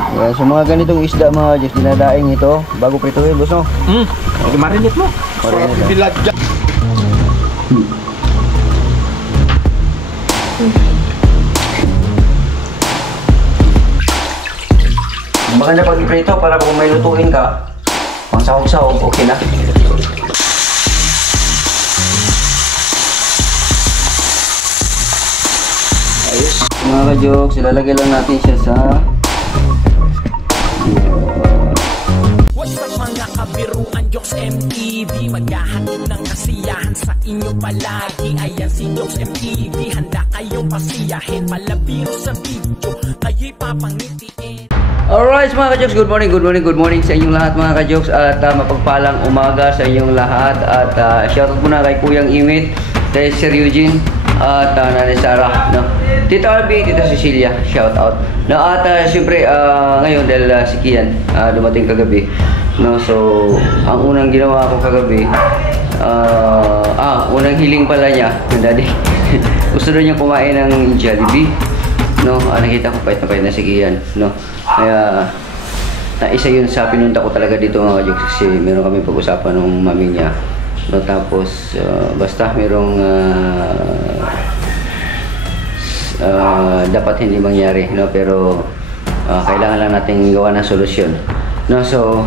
Yan, so mga ganitong isda mga Diyos, dinadaing ito bago prituhin, boss, no? Marinate mo. Marinate. Maganda pag iprito para kung may lutuin ka, pang sahog-sahog, okay na. Ayos. Mga ka-jokes, ilalagay lang natin siya sa What's up mga kabiruan, Jokes MTV, maghahatid ng kasiyahan sa inyo palagi. Ayan si Jokes MTV, handa kayong pasiyahin, malabiro sa video, kayo'y papangitiin. alright mga ka-jokes, good morning sa inyong lahat mga ka-jokes. At mapagpalang umaga sa inyong lahat. At shoutout muna kay Kuyang Imit, kay Sir Eugene, at Nanay Sarah, no? Tita Arby, Tita Cecilia, shoutout. No, at siyempre ngayon dahil si Kian dumating kagabi, no? So ang unang ginawa ko kagabi, unang hiling pala niya, daddy. Gusto daw niya kumain ng Jollibee, no? Nakita ko pait na si Kian, no? Kaya isa yun sa pinunta ko talaga dito mga ka-jokes, kasi meron kami pag-usapan ng mami niya, no? Tapos basta merong dapat hindi mangyari, no? Pero kailangan lang natin gawa ng solusyon, no? So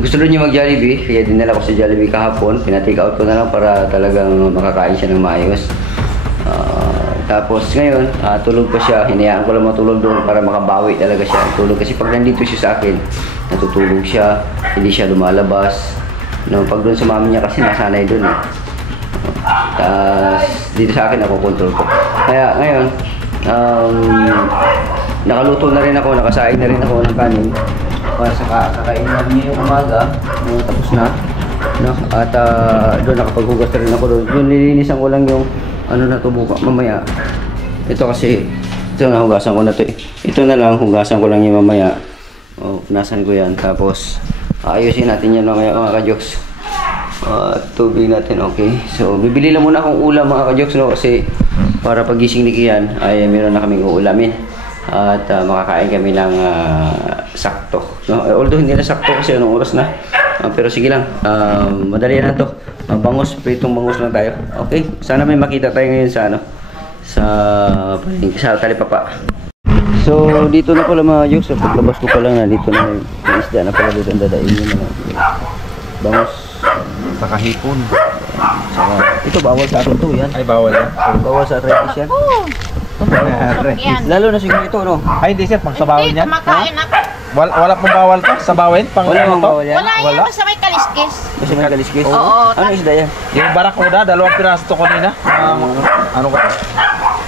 gusto rin niya mag-Jollibee, kaya dinala ko sa Jollibee kahapon. Pina-take out ko na lang para talagang makakain siya ng maayos. Tapos ngayon, tulog pa siya. Hinayaan ko lang matulog doon para makabawi talaga siya. Tulog kasi pag nandito siya sa akin, natutulog siya, hindi siya lumalabas, no? Pag doon sa mami niya kasi nasanay doon, eh. Dito sa akin ako control ko. Kaya ngayon, nakaluto na rin ako, nakasaing na rin ako ng kanin para sa kakainin namin niya yung umaga, no? Tapos na, no? At doon nakapaghugas na rin ako doon. Yung nilinisan ko lang yung ano na to buka mamaya. Ito kasi ito na hugasan ko na to, eh. Ito na lang hugasan ko lang yung mamaya. Punasan ko yan, tapos ayusin natin yan mamaya mga ka-jokes. Tubig natin, okay. So bibili lang muna akong ulam mga ka-jokes, no? Kasi para pagising ni Kian ay meron na kaming uulamin. At makakain kami ng sakto, no? Although hindi na sakto kasi anong oras na, pero sige lang, madali na to. Bangus, pritong bangus lang tayo, okay. Sana may makita tayo ngayon sa ano, sa talipapa. So dito na pala mga jokes, sa paglabas ko pa lang na dito na yung isda na pala dito ang dadainin na bangus, Pakahipon. ito bawal sa atin to, yan. Ay, bawal yan. Bawal sa arthritis yan. Lalo na siguro ito, no? Ay, hindi sir, pang sabawin yan. Kumakain ako. Wala pong bawal to? Sabawin? Pang Wala ano mong to? bawal yan. Wala yan, basta may kaliskis. Kasi may kaliskis. Oo. Ano isda yan? Yung barakuda, 2 piraso to kanina. Ano ko?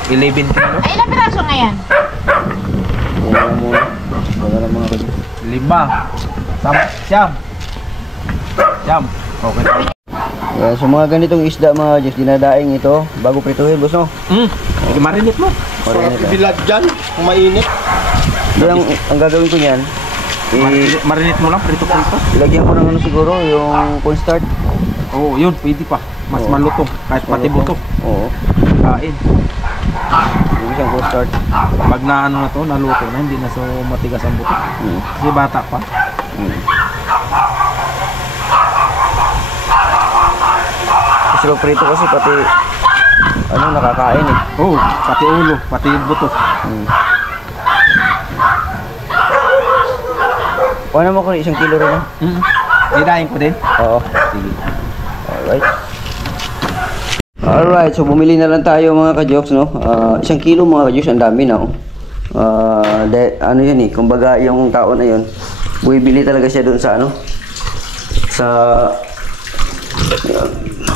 11 kilo. Ay, ilang piraso nga yan? Yan lang muna. Wala lang mga kaliskis. 5. Siyam. Okay. Yan, so mga ganitong isda mga Diyos, dinadaing ito bago prituhin, boss, no? Marinate mo. Marinate. Bilad dyan, kung mainit. Doon ang gagawin ko niyan, Marinate mo lang, prito-prito. ilagyan ko ng ano siguro, yung cornstarch. Oo, yun, pwede pa. Mas Oo. malutong, kahit pati buto. Oo. Kain. Yung isang cornstarch. Pag na ano na to, naluto na, hindi na so matigas ang buto. Kasi bata pa. Kasi pag prito kasi pati ano nakakain, eh. Oo, pati ulo, pati buto. Kuha naman ko 1 kilo rin, no? Idahin ko din. Oo. Sige. Alright, so bumili na lang tayo mga ka-jokes, no? 1 kilo mga ka-jokes, ang dami na, oh. Ano yan, eh, kumbaga yung tao na yun, bumibili talaga siya doon sa ano, sa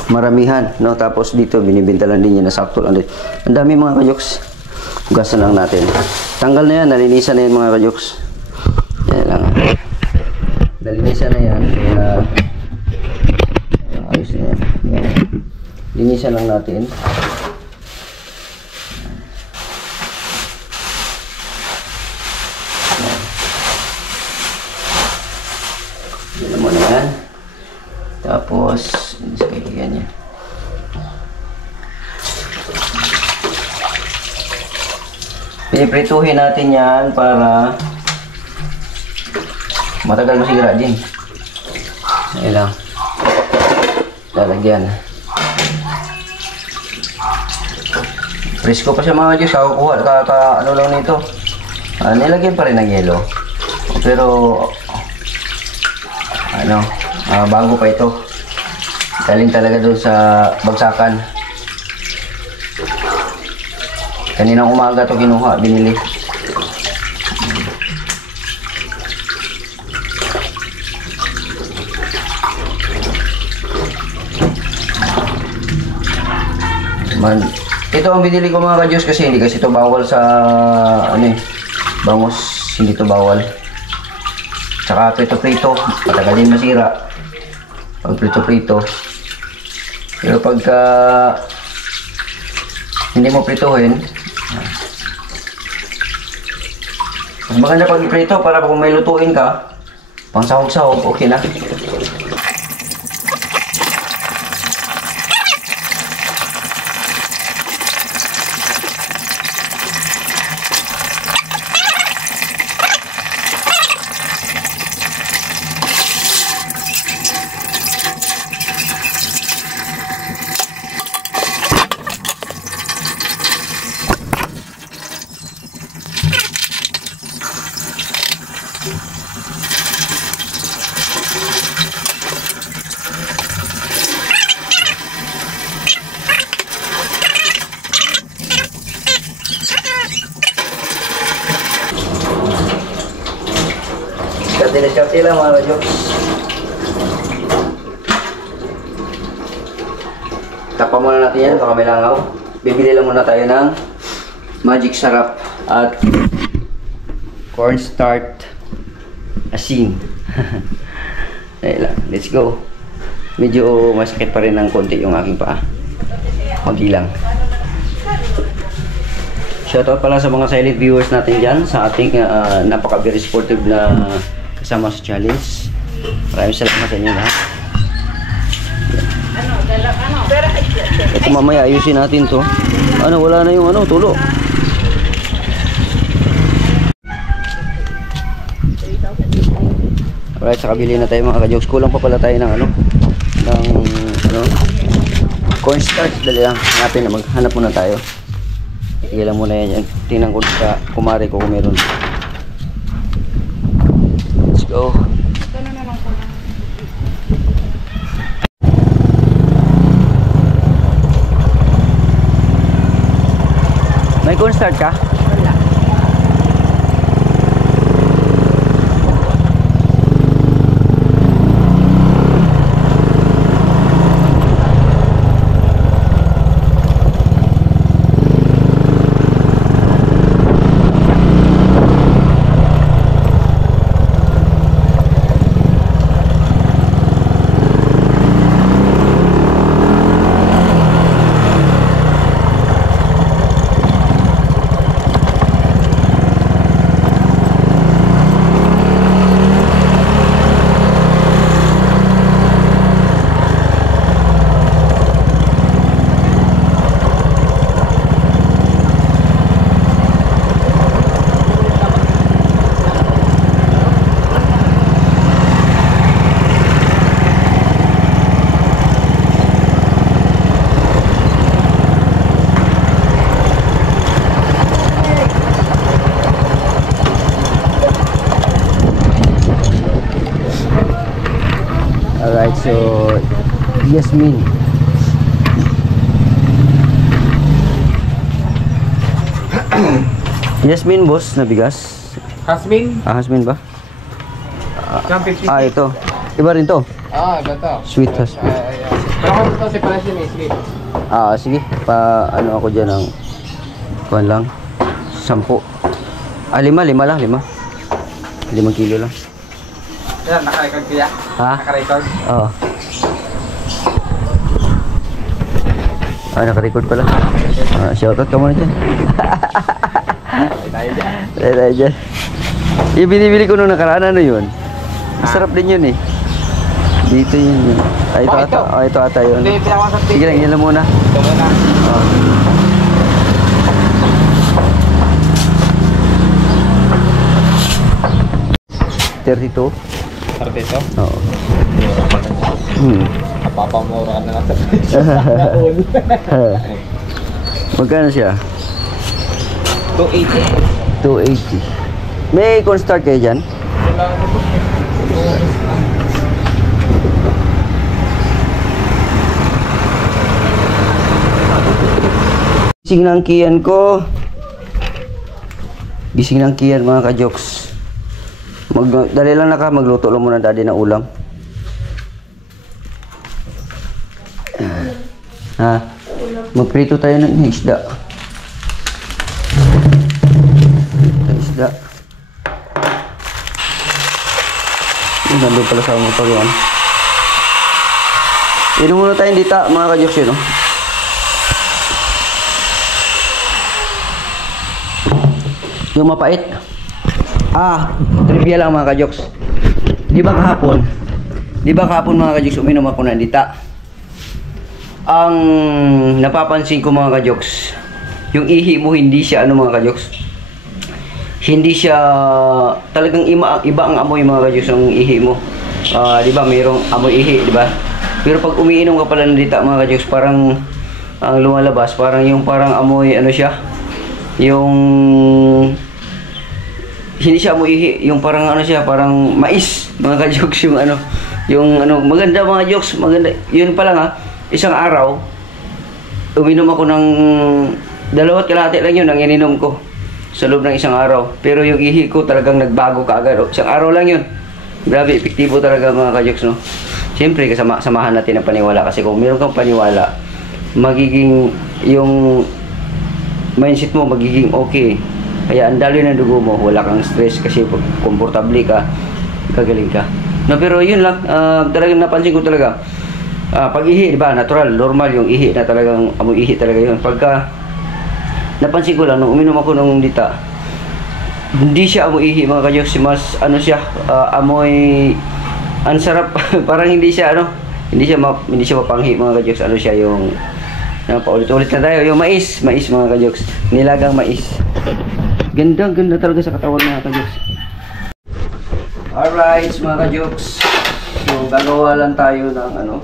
maramihan, no? Tapos dito binibenta lang din niya na sakto lang din. Ang dami mga ka-jokes. Hugasan lang natin. Tanggal na yan, nalinisan na yan mga ka-jokes. Yan lang. Nalinisan na yan. Kaya ayos na yan. Yan. Linisan lang natin. Yan naman na yan. Tapos sa kaibigan niya. Piprituhin natin yan para matagal masira din. Ayan lang. Lalagyan. Presko pa siya mga Diyos. Kakukuha. Ano lang nito. Nilagyan pa rin ng yelo. Pero bago pa ito. Galing talaga doon sa bagsakan. Kaninang umaga ito kinuha, binili. Ito ang binili ko mga ka-Diyos kasi hindi kasi ito bawal sa bangus, hindi ito bawal. Tsaka prito-prito, matagal din masira pag prito-prito. Pero pagka hindi mo prituhin, mas maganda pag iprito para kung may lutuin ka, pang sahog-sahog, okay na. Diskarte lang mga radyo. Tapa muna natin yan, baka may langaw. Bibili lang muna tayo ng Magic Sarap at cornstarch asin. Ayun lang, let's go. Medyo masakit pa rin ng konti yung aking paa. Konti lang. Shoutout pala sa mga silent viewers natin dyan sa ating napaka-very sportive na kasama sa challenge. Maraming salamat sa inyo lahat. Ito mamaya ayusin natin to. Wala na yung tulo. Alright, sa kabili na tayo mga ka-jokes. Kulang pa pala tayo ng cornstarch. Dali lang, maghanap muna tayo. Ilan muna yan. Tingnan ko sa kumari ko kung meron. Let's go. May cornstarch ka? Wala. Alright, so Yasmin. Yasmin boss na bigas. Hasmin? Hasmin ba? Jam 50. Ito. Iba rin to. Iba to. Sweet Hasmin. Pero ito si pala si sweet. Sige. Ako dyan ng kuhan lang. 10. 5 lang. 5 kilo lang. Yan, naka-record kaya? Ha? Naka-record? Oo. Naka-record pala. Shoutout ka muna dyan. Tayo dyan. Yung binibili ko nung nakaraan, ano yun? Masarap din yun eh. Dito yun. Ito ata yun. Sige lang, yun lang muna. Ito muna. 32. Artito? Oo. Mura pa na niya. Napapamura ka na nga sa presyo. Magkano siya? 280. 280. May cornstarch kayo dyan? Gising ng kiyan ko. Gising ng kiyan mga ka-jokes. Dali lang na ka, magluto lang muna daddy ng ulam. Ha? Magprito tayo ng isda. Isda. Nandun pala sa motor yun. Inom muna tayong dita mga ka-jokes yun. Yung mapait. Trivia lang mga ka-jokes. Di ba kahapon mga ka-jokes uminom ako ng dita? Ang napapansin ko mga ka-jokes, yung ihi mo hindi siya mga ka-jokes. Hindi siya talagang iba ang amoy mga ka-jokes ng ihi mo. Di ba mayroong amoy ihi, di ba? Pero pag umiinom ka pala ng dita mga ka-jokes, parang ang lumalabas, parang amoy siya. Yung hindi siya amoy ihi, yung parang parang mais mga ka-jokes, yung maganda mga jokes, maganda. Yun pa lang isang araw uminom ako ng 2 kalahati lang yun ang ininom ko sa loob ng isang araw, pero yung ihi ko talagang nagbago kaagad. Isang araw lang yun, grabe epektibo talaga mga ka-jokes, no? Siyempre samahan natin ang paniwala, kasi kung meron kang paniwala, magiging yung mindset mo magiging okay. Kaya ang daloy ng dugo mo, wala kang stress kasi komportable ka, gagaling ka. No, pero yun lang, talagang napansin ko talaga. Pag ihi, di ba, natural, normal yung ihi na talagang amoy ihi talaga yun. Pagka napansin ko lang, nung uminom ako ng dita, hindi siya amoy ihi mga ka-jokes, mas siya, amoy, ang sarap, parang hindi siya mapanghi mga ka-jokes, siya yung, paulit-ulit na tayo, yung mais mga ka-jokes, nilagang mais. Ganda talaga sa katawan mga ka-jokes. Alright mga ka-jokes, so gagawa lang tayo ng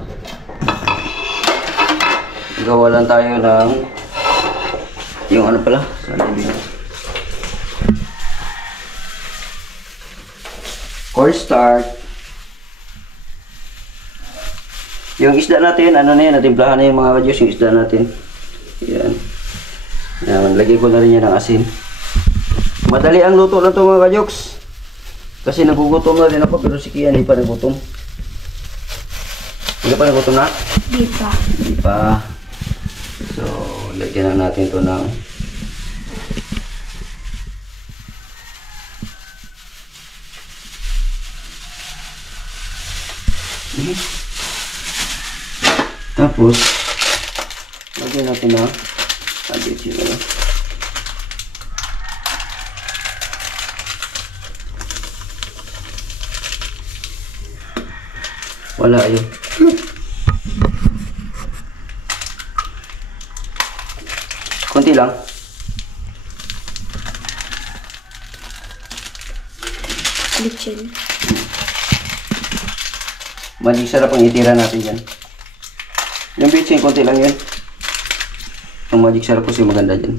yung cornstarch. Yung isda natin, natimplahan na yung mga ka-jokes, yung isda natin. Yan. Lagay ko na rin yan ng asin. Madali ang luto lang ito mga ka-jokes. Kasi nagugutom na rin ako, pero si Kian hindi pa nagutom. Hindi pa nagutom na? Hindi pa. So, lagyan na natin ito ng tapos lagyan natin na cabbage yun. Wala yun. Konti lang. Bitchin. Maging sarap ang itira natin dyan. Yung bitchin, konti lang yun. Ang magic sarap kasi maganda dyan.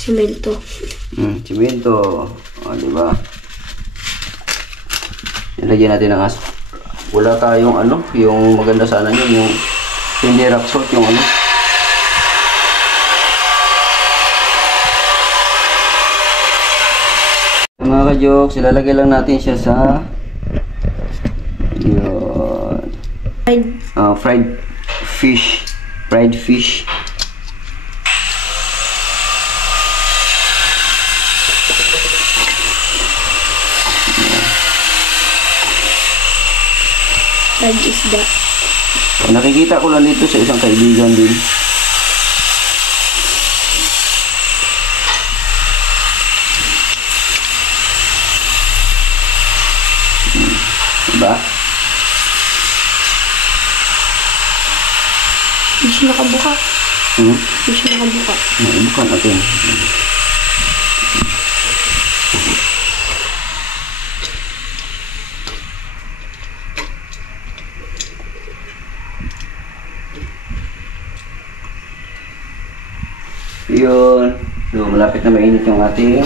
Simento. Simento. Diba? Ilagyan natin ng wala tayong yung maganda sana yun, yung hindi rock salt, yung mga ka-jokes, ilalagay lang natin siya sa yun, fried fish. Isda. Nakikita ko lang dito sa isang kaibigan din. Diba? Hindi siya nakabuka. Hmm? Hindi siya nakabuka. Bukan natin. Yun. So, malapit na mainit yung ating.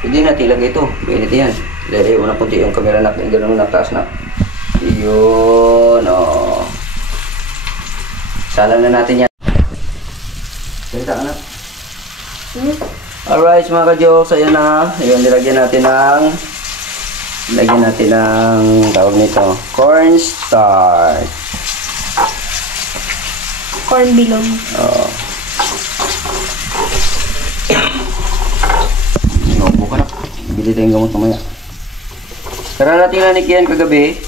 Hindi natin ilagay ito. Mainit yan. Ilagay mo na punti yung camera na. Ganun na taas na. Yun. Oh. Salang na natin yan. Salita ka na. Alright mga ka-jokes. Ayan na. Ayan, nilagyan natin ng tawag nito. Cornstarch. Corn bilog. Oh. Naupo ka na. Bili tayong gamot mamaya. Kararating na ni Kian kagabi.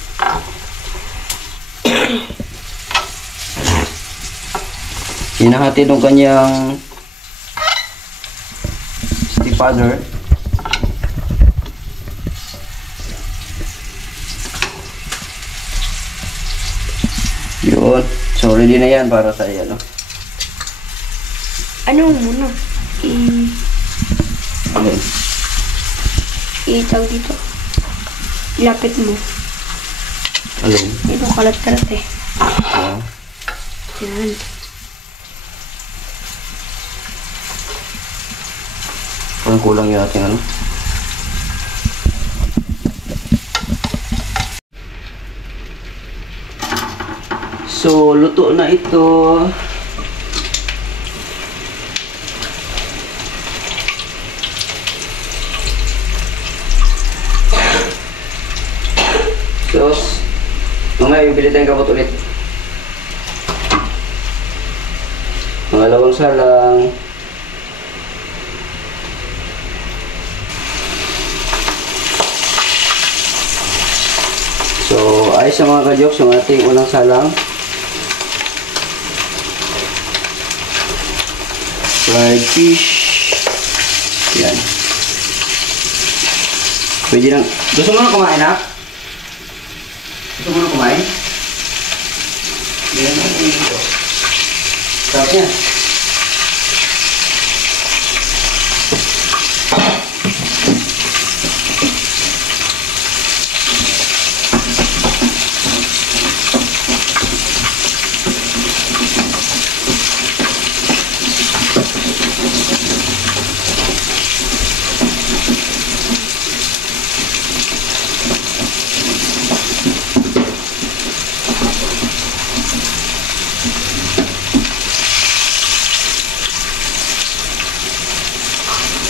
Hinahatid ng kanyang stepfather. Yun. So ready na yan para sa ano. Ano muna? Okay. Itawag dito. Ilapit mo. Alin? Ito kalat-kalat eh. Oh. Yan. Parang kulang yung ating ano. So, luto na ito. So, mamaya bibili tayong kapot ulit. Pangalawang salang. So, ayos sa mga ka-jokes yung ating unang salang. Fried fish. Yan. Pwede lang. Gusto mo na kumain, ha? Gusto mo na kumain? Yan ang ito. Sarap yan.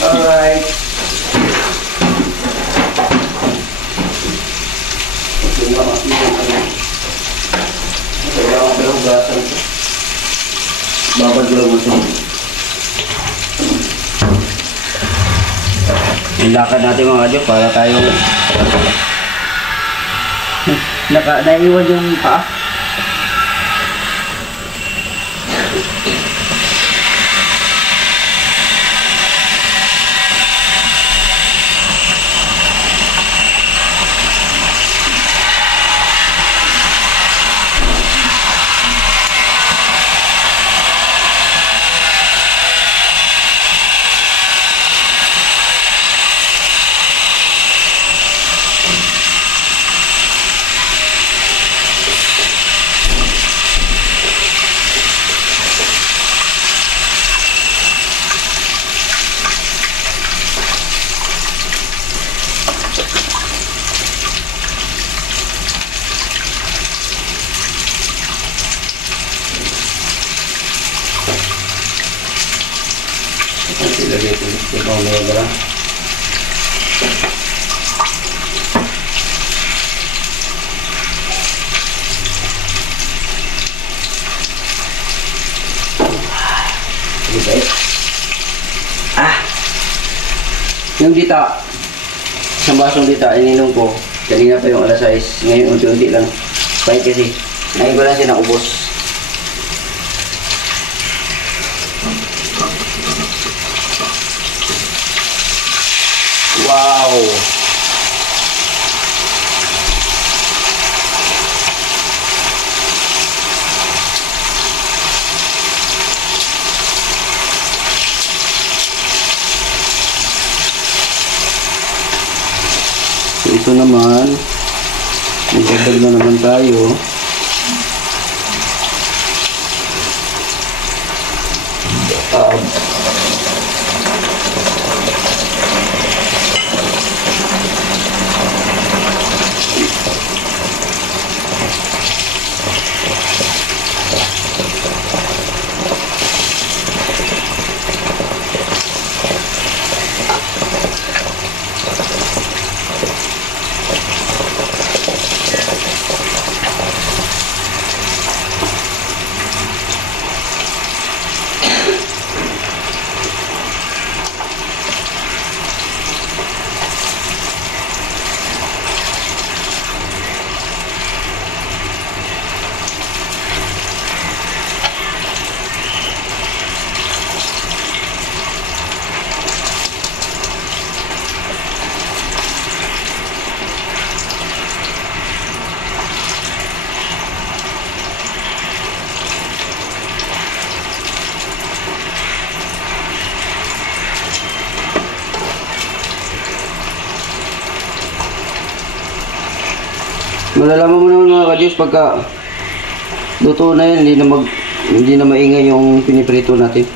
Alright. Okay, makakita ka na. Kailangan pero hugasan ito. Babad lang mo ito. Yung lakad natin mga kadyo para tayong naiwan yung paa. Ilagay ito yung pangalaga lang. Yung dita, isang basong dita, ininom ko. Kanina pa yung alas 6, ngayon unti-unti lang. Kahit kasi, ngayon ko lang siya naubos. Wow! ito naman, magdagdag na naman tayo. Malalaman mo naman mga ka-Diyos pagka luto na yan, hindi na maingay yung piniprito natin.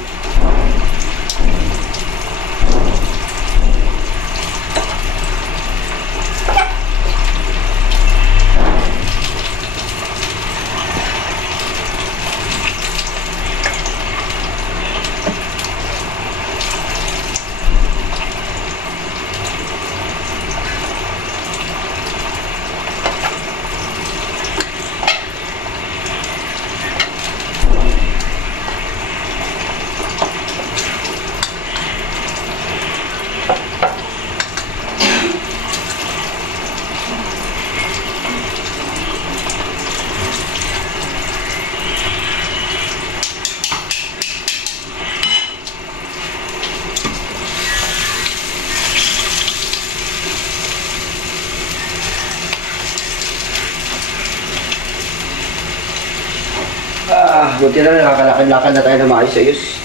Buti na nakakalakad-lakad na tayo na maayos-ayos.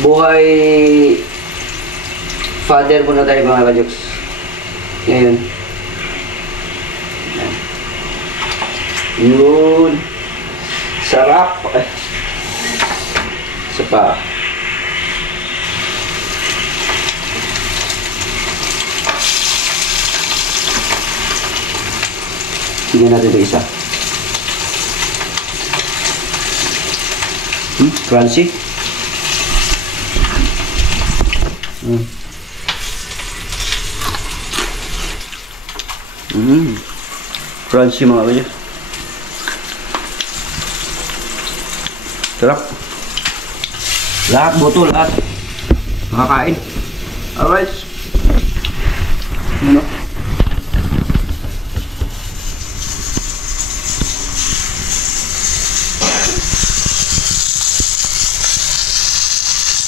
Buhay father muna tayo mga ka-Jokes. Ngayon. Yun. Sarap. Isa pa. Tingnan natin ito isa. Crunchy. Crunchy mga kanya. Sarap. Lahat, buto, lahat. Makakain. Alright. Ano?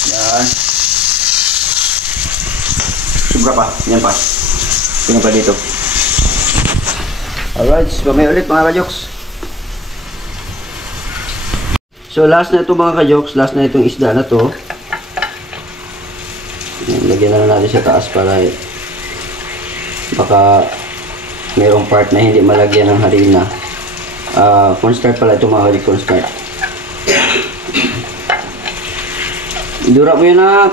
Yan. Sobra pa. Yan pa. Tingnan pa dito. Alright. Pamay ulit mga ka-Jokes. So last na ito mga ka-Jokes. Last na itong isda na to. Yan, lagyan na natin sa taas para baka mayroong part na hindi malagyan ng harina. Cornstarch pala ito mga ka-Jokes. Cornstarch. Dura mo yan na.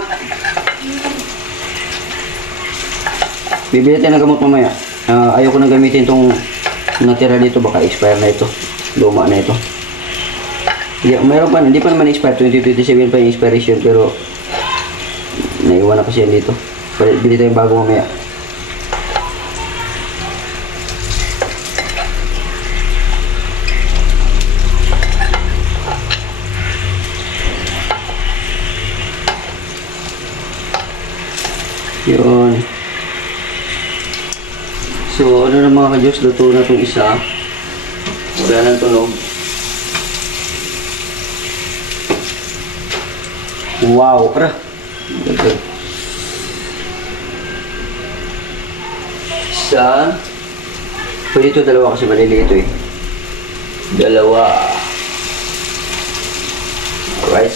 Bibili tayo ng gamot mamaya. Ayoko na gamitin itong natira dito. Baka expire na ito. Luma na ito. Mayroon pa. Hindi pa naman expire. 2027 pa yung expiration. Pero naiwan na kasi yan dito. Bili tayo bago mamaya. Yun. So, ano na mga ka-Jokes, luto na itong isa. Wala nang tunog. Wow! Ara! Gagag. Isa. Pwede ito dalawa kasi maliliit ito eh. Dalawa. Alright.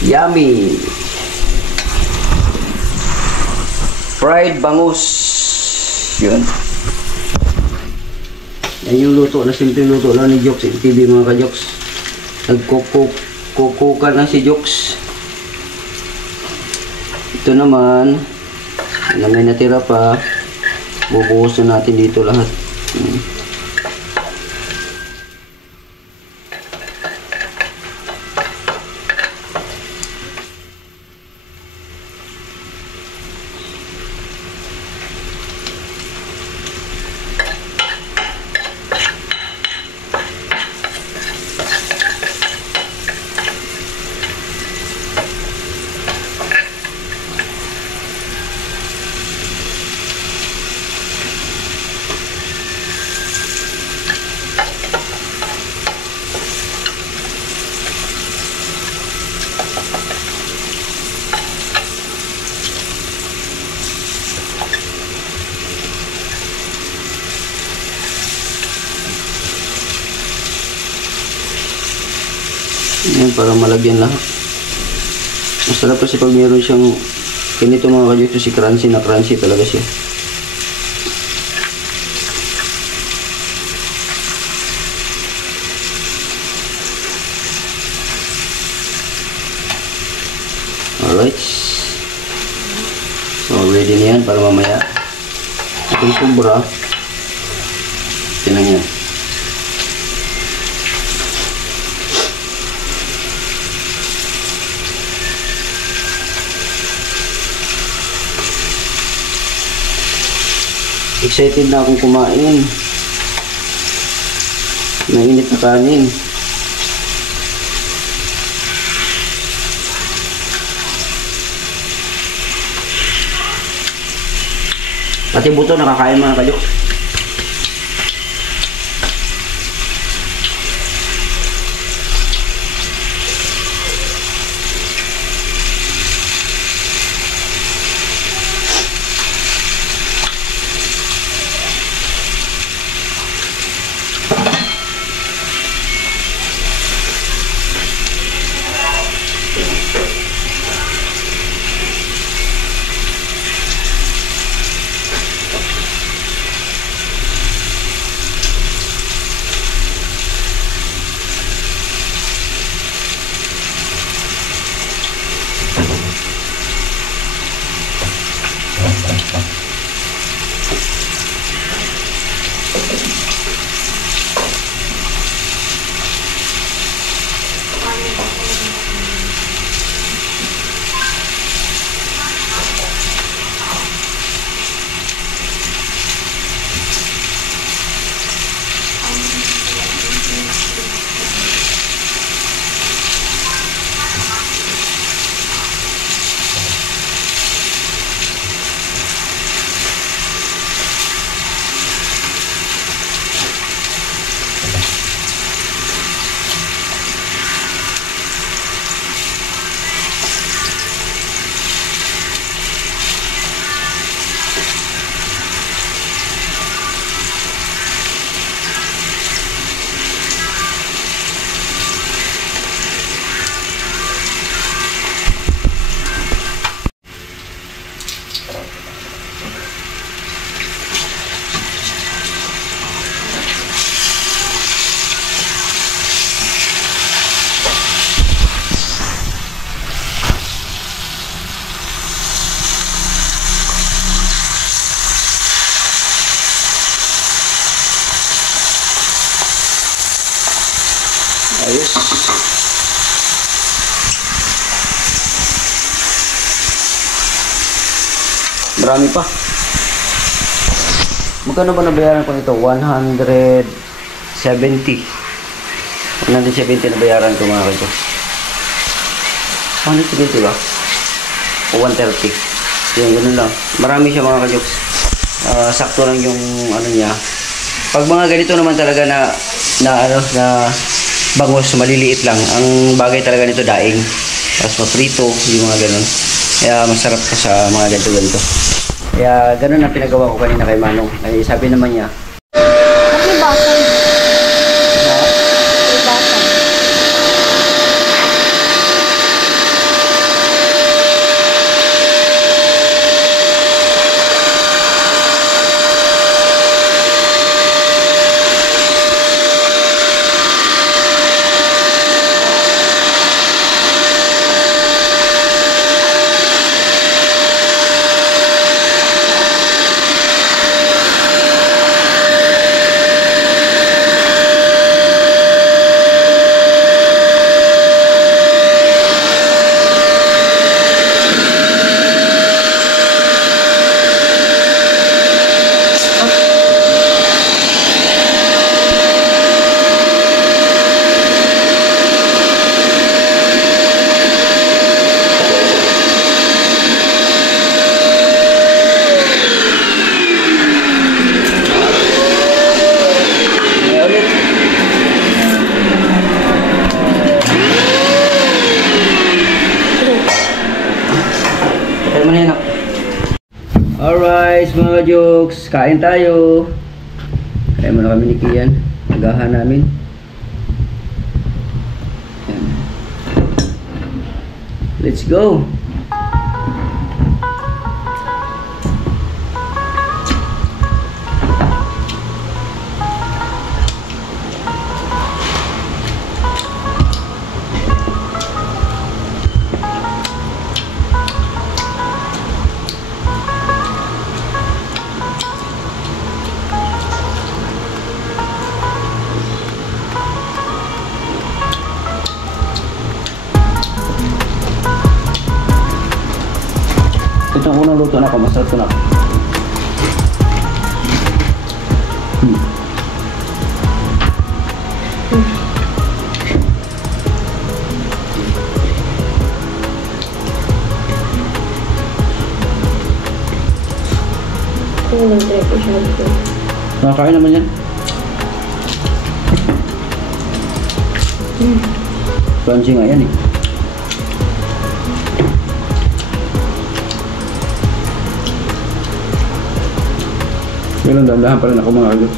Yummy! Fried bangus. Yun. Yan yung luto na simple luto lang ni Jokes TV mga ka-Jokes. Nagkukukan lang si Jokes. Ito naman, na may natira pa, bubuhos na natin dito lahat. Yan, para malagyan lahat. Masarap kasi pag meron siyang ganito mga ka-Jokes, si crunchy na crunchy talaga siya. Alright. So ready na yan para mamaya. Itong sobra, yan yan. Excited na akong kumain. Mainit na kanin. Pati buto nakakain mga ka-Jokes. Ayos. Marami pa. Magkano ba nabayaran ko nito? 170. 170 nabayaran ko mga ka-Jokes. 170 ba? O 130. Yan, ganun lang. Marami siya mga ka-Jokes. Sakto lang yung ano niya. Pag mga ganito naman talaga na bangus, maliliit lang. Ang bagay talaga nito daing. Tapos maprito, yung mga ganun. Kaya masarap pa sa mga ganito-ganito. Kaya ganun ang pinagawa ko kanina kay Manong. Ay sabi naman niya, May basag. May basag. Jokes. Kain tayo. Kain muna kami ni Kian. Nagahan namin. Yan. Let's go. Ito ang unang luto na ako, masarap ko na ako. Nag-try ko siya dito. Nakakain naman yan. Crunchy nga yan eh. Meron dahan pa rin ako mga agad.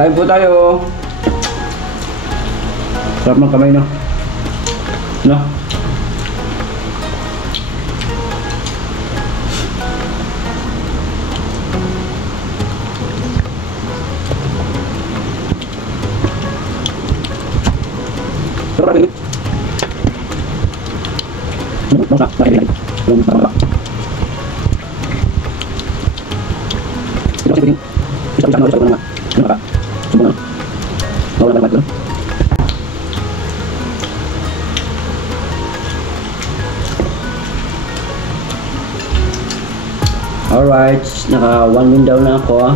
Kain po tayo. Sarap ng kamay, no? No? Sarap lagi. Masarap. Masarap. Masarap. Alright, naka 1 window na ako.